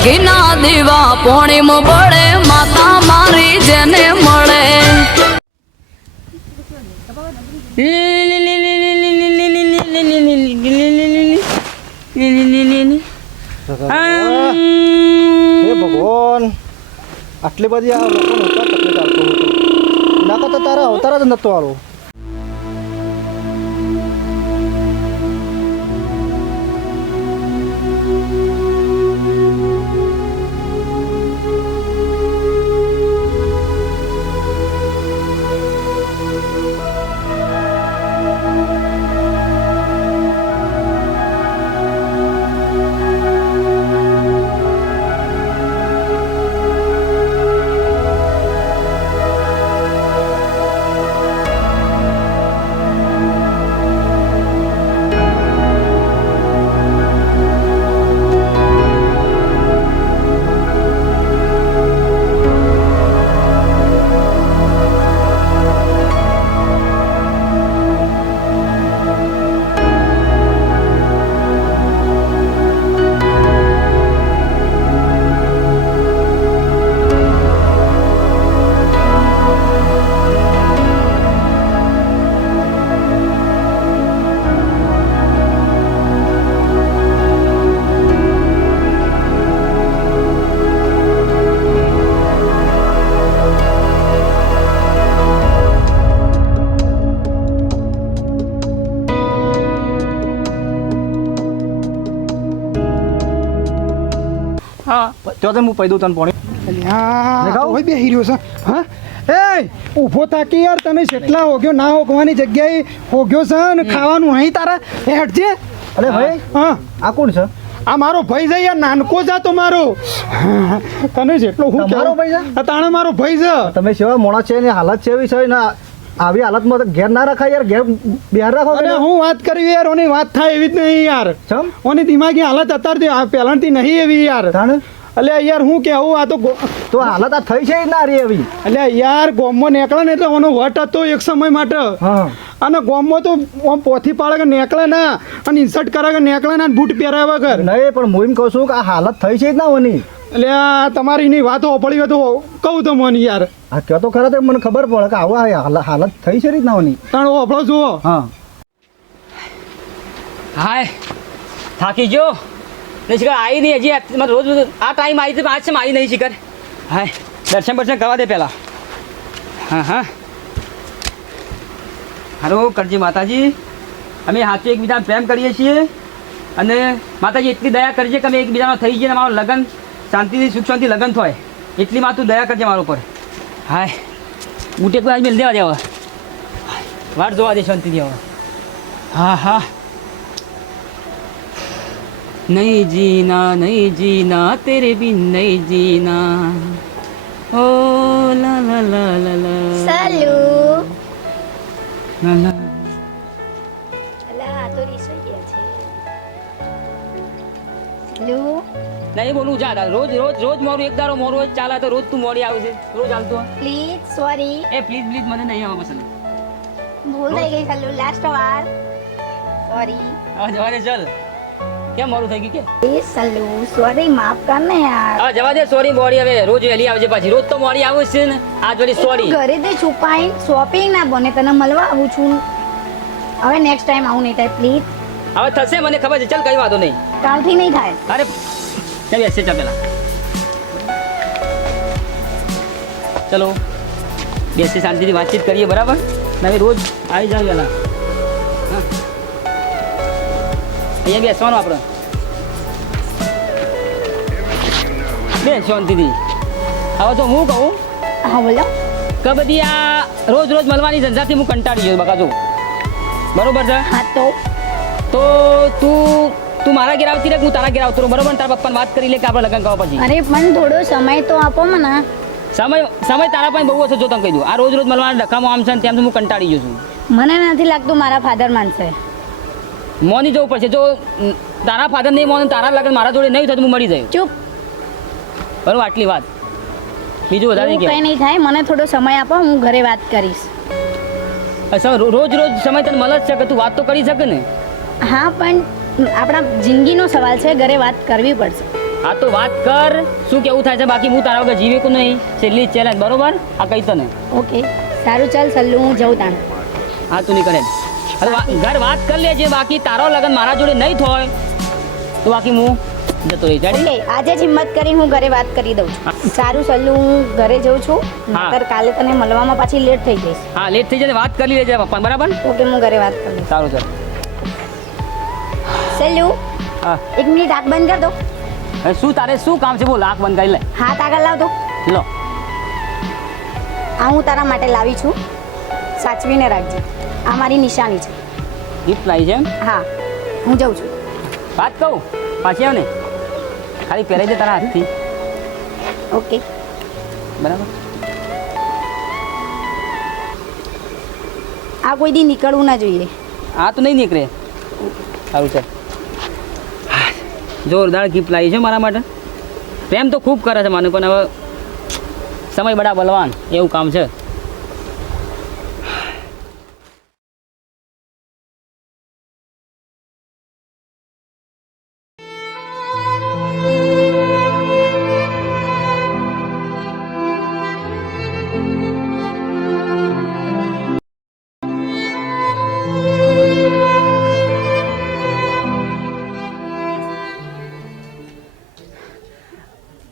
ઘીના દીવા પોણીમાં બળે માતા મારી જેને મળે હે ભગવાન આટલી બધી આ લોકોને તકલીફ આવતો હતો ના તો તારા અવતાર જ નતો આલો તો હું પૈદું તને પાણી હા બે હીરો છે હા એ ઊભો થાકી યાર તને જેટલા હોગ્યો ના હોગવાની જગ્યાએ હોગ્યો છે ને ખાવાનું અહીં તારા એ હટજે અરે ભાઈ હા આ કોણ છે આ મારો ભાઈ છે યાર નાનકો જા તો મારો તને જેટલો હું તમારો ભાઈ છે? આ તાણે મારો ભાઈ છે તમે સેવા મોણા છે ને હાલત છે એવી છે ને આવી હાલતમાં તો ઘેર ના રખાય યાર ઘેર બહાર રાખો અરે હું વાત કરી યાર ઓની વાત થાય એવી જ નહીં યાર ચમ ઓની દિમાગી હાલત અત્યારથી પહેલાંથી નહીં એવી યાર તાણે અલ્યા યાર હું કેવું આ તો હાલત આ થઈ છે જ ના રે એવી અલ્યા યાર ગોમમાં નીકળે ને એટલે ઓનો વટ હતો એક સમય માટે હા અને ગોમમાં તો આમ પોથી પાડે કે નીકળે ના અને ઇન્સર્ટ કરે કે નીકળે ના બૂટ પહેરાય વગર નહીં પણ હું એમ કહું છું કે આ હાલત થઈ છે જ ના ઓની એટલે આ તમારી એની વાતો પડી હોય તો કહું તો મને યાર આ કહો તો ખરા તો મને ખબર પડે કે આવા હાલત થઈ છે જ ના ઓની તાણ ઓપડો જુઓ હા હાય થાકી ગયો નહીં શિખર આવી નહીં હજી મને રોજ આ ટાઈમ આવી તો આજ છે આવી નહીં શિખર હાય દર્શન બર્શન કરવા દે પહેલાં હા હા હારો કરજે માતાજી અમે સાચું એકબીજાને પ્રેમ કરીએ છીએ અને માતાજી એટલી દયા કરજે કે અમે એકબીજાનો થઈ જઈએ મારું લગ્ન શાંતિથી સુખ શાંતિ લગ્ન થાય એટલી માં તું દયા કરજે મારા ઉપર હાય બુટેક આજ મેળ દેવા દે હવે વાટ જોવા દે શાંતિથી હવે હા હા नहीं जीना तेरे बिन नहीं जीना ओ ला ला ला ला ला સાલુ ला ला અલા આ તો રીસોઈ ગયા છે સાલુ નહીં બોલું જા રોજ રોજ રોજ મોરું એક દારો મોરું હોય ચાલે તો રોજ તું મોડી આવે છે રોજ આવતો please sorry A please please મને નહીં આવે પસંદ ભૂલ થઈ ગઈ સાલુ લાસ્ટ વાર સોરી હવે જવા દે ચલ કેમ મોરું થઈ ગયું કે પ્લીઝ સાલુ સોરી માફ કર ને યાર હવે જવા દે સોરી મોડી હવે રોજ વહેલી આવજે પાછી રોજ તો મોડી આવું છે ને આજ વળી સોરી ઘરે તે છુપાઈ શોપિંગ ના બને તને મળવા આવું છું હવે નેક્સ્ટ ટાઈમ આવું નહીં થાય પ્લીઝ હવે થશે મને ખબર છે ચલ કઈ વાંધો નહીં કાલથી નહીં થાય અરે ચાલ બેસે ચાલ પેલા ચલો બેસી શાંતિથી વાતચીત કરીએ બરાબર ને હવે રોજ આવી જાવ પેલા હા અહીંયા બેસવાનું આપણે બે શાંતિથી હવે તો હું કહું હા બોલો કે બધી આ રોજ રોજ મળવાની ઝંઝાથી હું કંટાળી ગયો બકા જો બરોબર છે હા તો તું મારા ઘેર આવતી રહે હું તારા ઘેર આવતો રહું બરોબર તારા પપ્પાને વાત કરી લે કે આપણે લગ્ન કરવા પછી અરે પણ થોડો સમય તો આપો મને સમય તારા પાસે બહુ ઓછો જો તને કહી દઉં આ રોજ રોજ મળવાના ડખામાં આમ છે ને તેમ હું કંટાળી ગયો છું મને નથી લાગતું મારા ફાધર માનશે મોની જવું પડશે જો તારા ફાધર નહીં મોને તારા લગ્ન મારા જોડે નહીં થતું હું મળી જાય ચૂપ બરોબર આટલી વાત બીજું વધારે એવું નહીં કંઈ નહીં થાય મને થોડો સમય આપો હું ઘરે વાત કરીશ રોજ રોજ સમય તને મળે જ છે કે તું વાત તો કરી શકે ને હા પણ આપણા જિંદગીનો સવાલ છે ઘરે વાત કરવી પડશે હા તો વાત કર શું કેવું થાય છે બાકી હું તારા વગર જીવે કે નહીં છેલ્લી ચેલેન્જ બરોબર આ કહી તને ઓકે સારું ચાલ સલ્લુ હું જઉં તાણ હા તું નહીં કરે અરે ઘર વાત કરી લેજે બાકી તારો લગન મારા જોડે નહીં થાય તો બાકી હું જતો રહી જાડી ઓકે આજે જ હિંમત કરીને હું ઘરે વાત કરી દઉં છું સારું સલ્લુ હું ઘરે જઉં છું નહીંતર કાલે તને મળવામાં પાછી લેટ થઈ જઈશ હા લેટ થઈ જાય વાત કરી લેજે પપ્પા બરાબર ઓકે હું ઘરે વાત કરી લઈશ સારું ચાલ સલ્લુ હા 1 મિનિટ આંખ બંધ કર દો હવે શું તારે શું કામ છે બોલ આંખ બંધ કરી લે હાથ આગળ લાવ દો લો આ હું તારા માટે લાવી છું સાચવીને રાખજે આ મારી નિશાની છે ગિફ્ટ લાવી છે એમ હા હું જાઉં છું વાત કહું પાછી આવ ને ખાલી પહેરાઈ દે તારા હાથથી ઓકે બરાબર આ કોઈ દી નીકળવું ના જોઈએ આ તો નહીં નીકળે સારું છે જોરદાર ગિફ્ટ લાવી છે મારા માટે પ્રેમ તો ખૂબ કરે છે મને પણ હવે સમય બડા બલવાન એવું કામ છે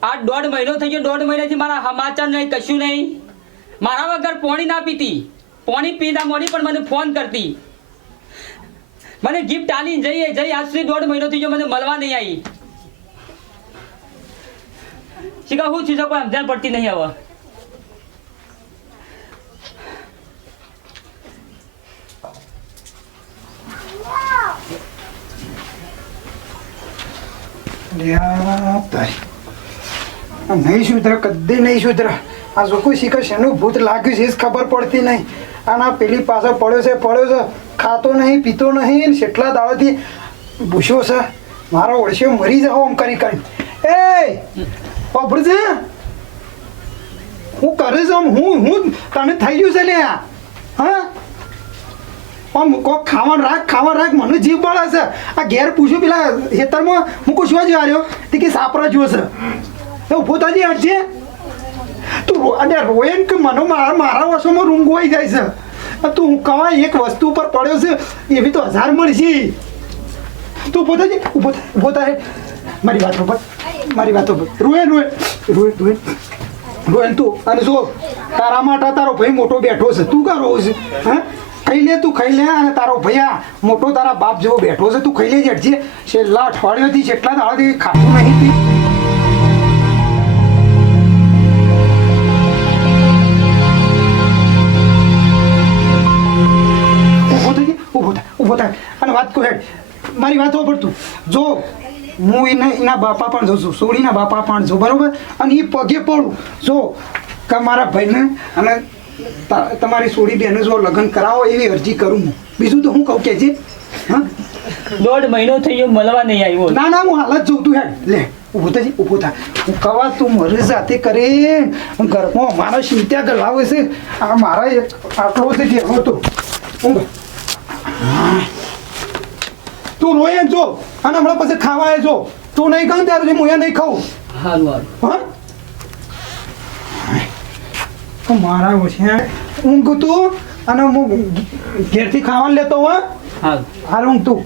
આ 1.5 મહિનો થઈ ગયો 1.5 મહિનાથી મારા સમાચાર નહીં કશું નહીં મારા વગર પાણી ના પીતી પાણી પીના મોડી પણ મને ફોન કરતી મને ગિફ્ટ આલી જઈ આજ સુધી 1.5 મહિનો થઈ ગયો મને મળવા નહીં આવી શીખા હું ચીજો કોઈ સમજણ પડતી નહીં હવે નહીં સુધરે કદી નહીં સુધરે આ જો કોઈ શીખર શેનું ભૂત લાગ્યું છે એ જ ખબર પડતી નહીં આના પેલી પાછળ પડ્યો છે ખાતો નહીં પીતો નહીં કેટલા દાડાથી ભૂસ્યો છે મારો ઓળશ્યો મરી જાવ આમ કરી એ પબડ છે હું કરે છે આમ હું તને થઈ ગયું છે લે હા આમ કોક ખાવાનું રાખ મને જીવ બળે છે આ ઘેર પૂછ્યું પેલા ખેતરમાં હું કોઈ શું જ આવ્યો તે કે સાપરા જો છે ઉભો તાજી હટજે તું અને રોયન કે મને મારા વર્ષોમાં રૂમ ગોઈ જાય છે તું કવાય એક વસ્તુ ઉપર પડ્યો છે એવી તો 1000 મળશે તું ઉભો થાય મારી વાત રોયન તું અને જો તારા માટે તારો ભાઈ મોટો બેઠો છે તું કા રોવ છે હા ખાઈ લે અને તારો ભૈયા મોટો તારા બાપ જેવો બેઠો છે તું ખાઈ લે જટજે છેલ્લા અઠવાડિયાથી જેટલા દાડાથી ખાતું નહીં ઊભો થાય અને વાત કહું હેડ મારી વાત પડતું જો હું એના બાપા પણ જોઉં છું સોડીના બાપા પણ જો બરાબર અને એ પગે પડું જો કે મારા ભાઈને અને તમારી સોડી બેને જો લગ્ન કરાવો એવી અરજી કરું હું બીજું તો હું કહું કે છે હા 1.5 મહિનો થઈ ગયો મળવા નહીં આવ્યો ના હું હાલત જોઉં તું હેડ લે ઊભો થાય હું કવા તું મારી જાતે કરે ઘરમાં મારા ચિંતા ગલાવે છે આ મારા આટલો છે કે હતો તું રોય જો અને હમણાં પછી ખાવા જો તું નહીં ખાવ ત્યારે હું નહીં ખાઉં હારું હા મારા ઓછે ઊંઘ તું અને હું ઘેરથી ખાવાનું લેતો હોય હાલ ઊંઘ તું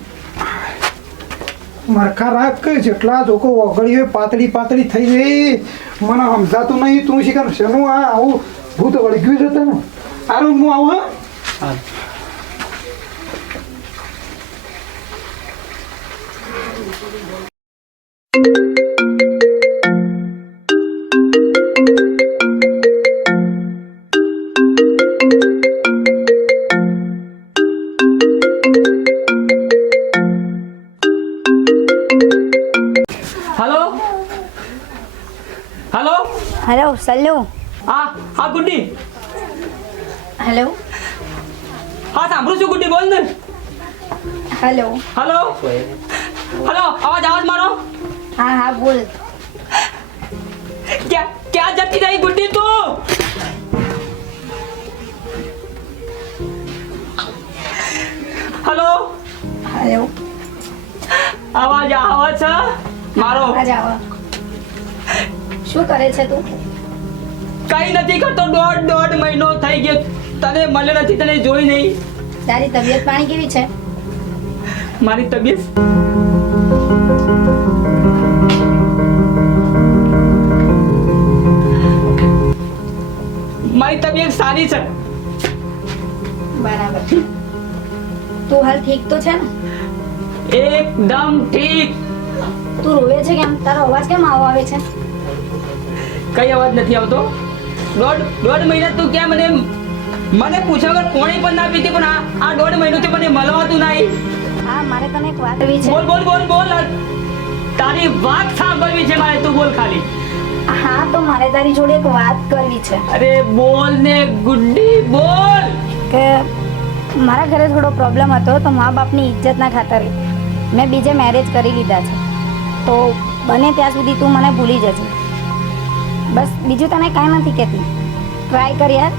મરખા રાખ જેટલા જોકો ઓગળી પાતળી થઈ ગઈ મને સમજાતું નહીં તું શીખર શેનું આ આવું ભૂત વળગ્યું છે તને આરું હું આવું હા હેલો સલ્લુ હા ગુડ્ડી હેલો હા સાંભળું છું ગુડ્ડી બોલ ને હેલો આવાજ મારો હા બોલ ક્યાં જતી રહી ગુડ્ડી તું હેલો હેલો આવાજ આવે છે મારો અવાજ આવે શું કરે છે તું? કઈ નથી કરતો, દોઢ મહિનો થઈ ગયો તને મળ્યો નથી, તને જોઈ નહીં. તારી તબિયત પાણી કેવી છે? મારી તબિયત સારી છે. બરાબર. તું હાલ ઠીક તો છે ને? એકદમ ઠીક. તું રોવે છે કેમ? તારો અવાજ કેમ આવો આવે છે? કઈ અવાજ નથી આવતો. દોઢ મહિના તું ક્યાં મને પૂછ્યા વગર કોણી પણ ના પીતી, પણ આ 1.5 મહિનોથી મને મળવાતું નહીં. હા, મારે તને એક વાત કરવી છે. બોલ. તારી વાત સાંભળવી છે મારે, તું બોલ ખાલી. હા, તો મારે તારી જોડે એક વાત કરવી છે. અરે બોલ ને ગુડ્ડી, બોલ. કે મારા ઘરે થોડો પ્રોબ્લેમ હતો, તો મા બાપની ઇજ્જતના ખાતર મેં બીજે મેરેજ કરી લીધા છે. તો બને ત્યાં સુધી તું મને ભૂલી જજે. બસ બીજું તને કાંઈ નથી કહેતી. ટ્રાય કર યાર,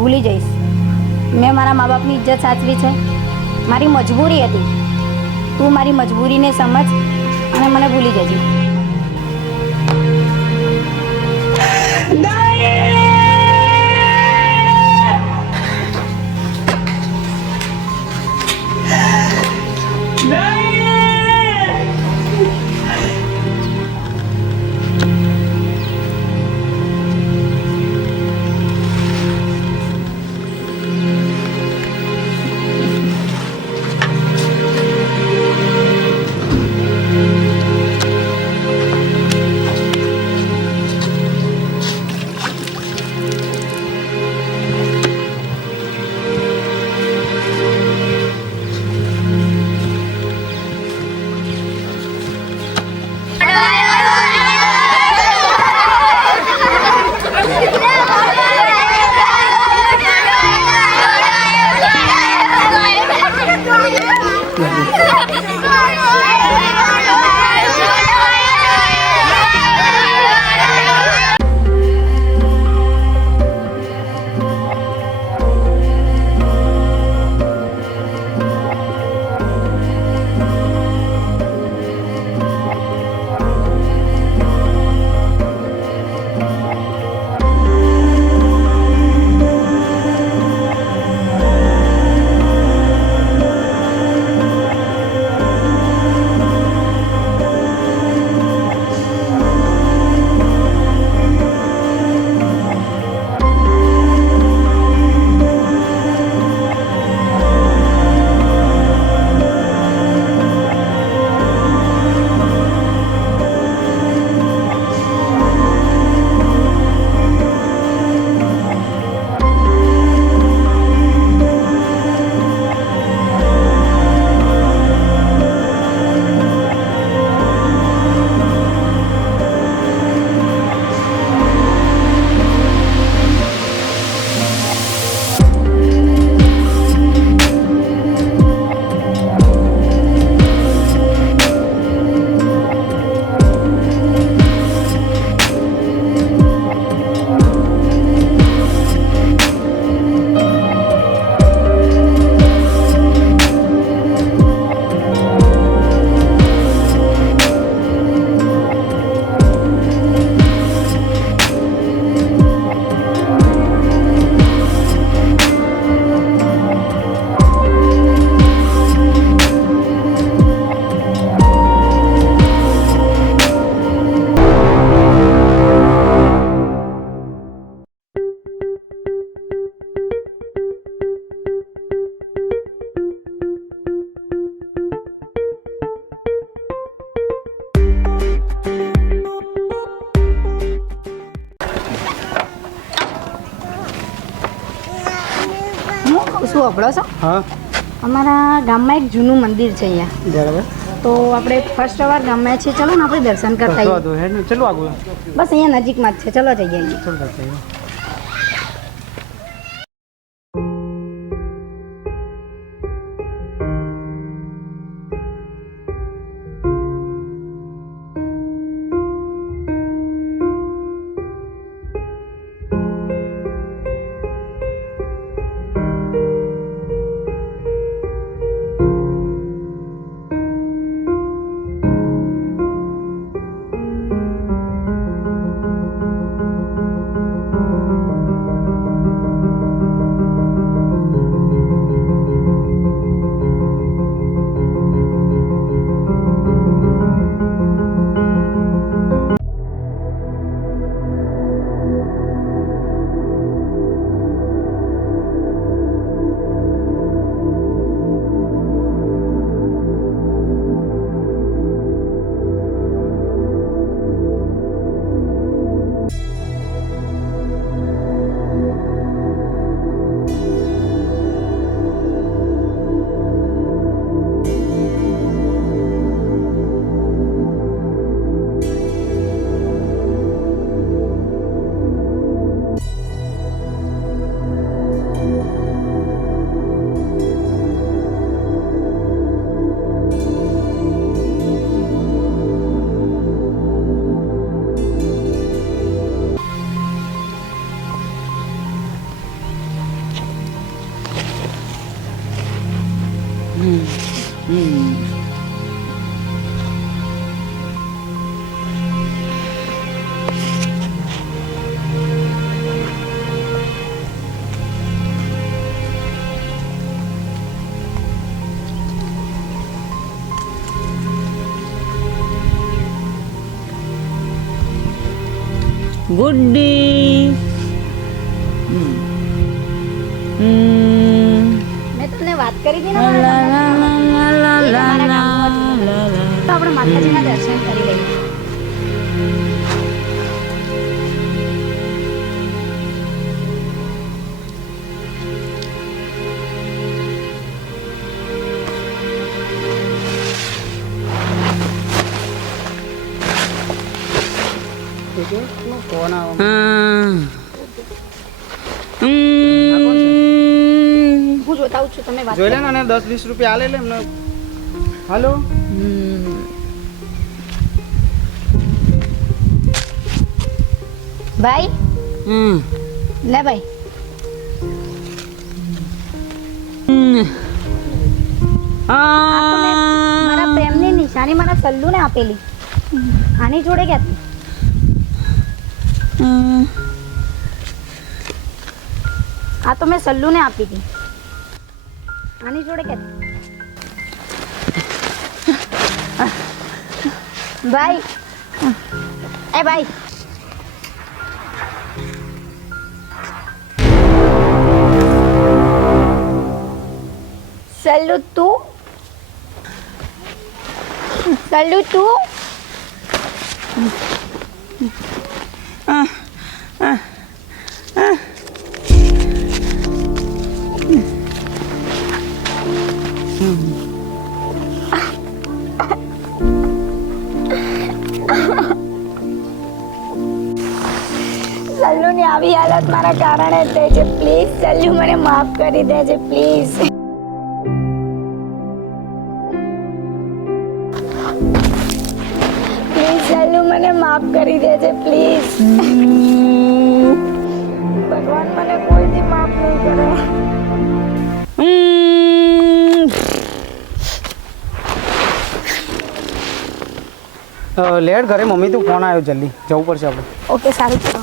ભૂલી જઈશ. મેં મારા મા બાપની ઇજ્જત સાચવી છે, મારી મજબૂરી હતી. તું મારી મજબૂરીને સમજ અને મને ભૂલી જજે. શું અભળો છો? હા, અમારા ગામમાં એક જૂનું મંદિર છે અહીંયા. બરાબર. તો આપણે ફર્સ્ટ વાર ગામમાં છીએ, ચલો ને આપણે દર્શન કરતા આવીએ. તો હે ને, ચલો આગળ. બસ અહીંયા નજીકમાં જ છે, ચલો જઈ આવીએ. ચલો જઈએ. ગુડ્ડી મેં તમને વાત કરી હતી ને મારા ગામનું હતું. તો આપણે માતાજીના દર્શન કરી લઈએ. ફોન આવે હું જોતા આવું છું, તમે વાત જોઈ લે કરો. ને 10-20 રૂપિયા આલે લે એમને. હાલો ભાઈ લે ભાઈ આ તો મેં મારા પ્રેમની નિશાની મારા સલ્લુને આપેલી. આની જોડે ક્યાંથી? આ તો મેં સલ્લુને આપી હતી. આની જોડે ક્યાંથી? ભાઈ એ ભાઈ સલ્લુ તું સલ્લુની આવી હાલત મારા કારણે જ થઈ છે. પ્લીઝ સલ્લુ મને માફ કરી દેજે પ્લીઝ. પ્લીઝ સલ્લુ મને માફ કરી દેજે પ્લીઝ. ભગવાન મને કોઈથી માફ નહીં કરે. લેટ ઘરે મમ્મી તું ફોન આવ્યો, જલ્દી જવું પડશે આપણે. ઓકે સારું ચલો.